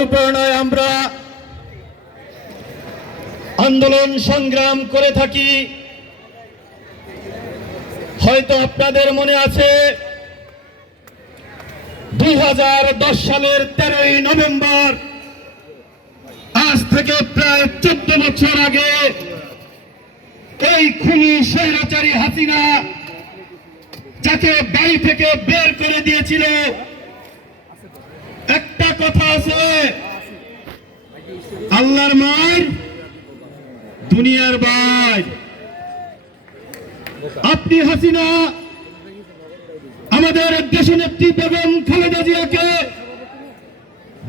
অনুপ্রেরণায় আমরা আন্দোলন সংগ্রাম করে থাকি। হয়তো আপনাদের মনে আছে 2010 সালের 13ই নভেম্বর, আজ থেকে প্রায় 14 বছর আগে এই খুনি স্বৈরাচারী হাসিনা যাকে বাড়ি থেকে বের করে দিয়েছিল, একটা কথা আছে, আল্লাহর মার দুনিয়ার ভাই। আপনি হাসিনা আমাদের দেশনেত্রী বেগম খালেদা জিয়াকে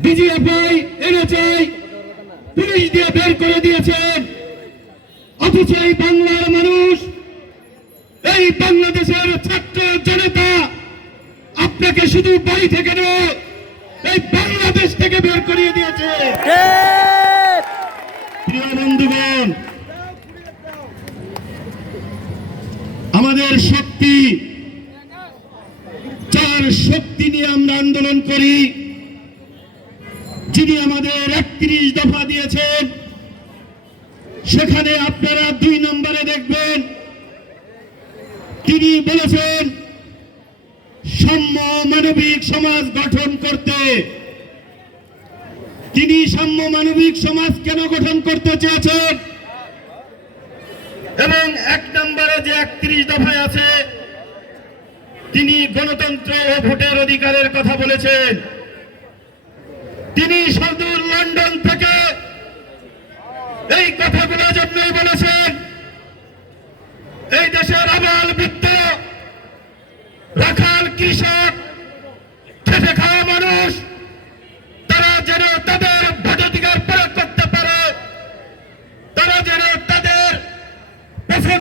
ডিজিএফআই, এনএসআই, পুলিশ দিয়ে বের করে দিয়েছেন, অথচ এই বাংলার মানুষ, এই বাংলাদেশের ছাত্র জনতা আপনাকে শুধু বাড়ি থেকে নয়, এই বাংলাদেশ থেকে বের করিয়ে দিয়েছে। প্রিয় বন্ধুগণ, আমাদের শক্তি, যার শক্তি নিয়ে আমরা আন্দোলন করি, যিনি আমাদের 31 দফা দিয়েছেন, সেখানে আপনারা 2 নম্বরে দেখবেন তিনি বলেছেন সাম্য মানবিক সমাজ গঠন করতে। তিনি সাম্য মানবিক সমাজ কেন গঠন করতে চেয়েছেন এবং 1 নম্বরে যে 31 দফায় আছে তিনি গণতন্ত্র ও ভোটের অধিকারের কথা বলেছেন। তিনি সুদূর লন্ডন থেকে এই কথাগুলো জন্যই বলেছেন এই দেশের আবাল বৃদ্ধ, রাখাল, কৃষক, খেটে খাওয়া মানুষ, তারা যেন তাদের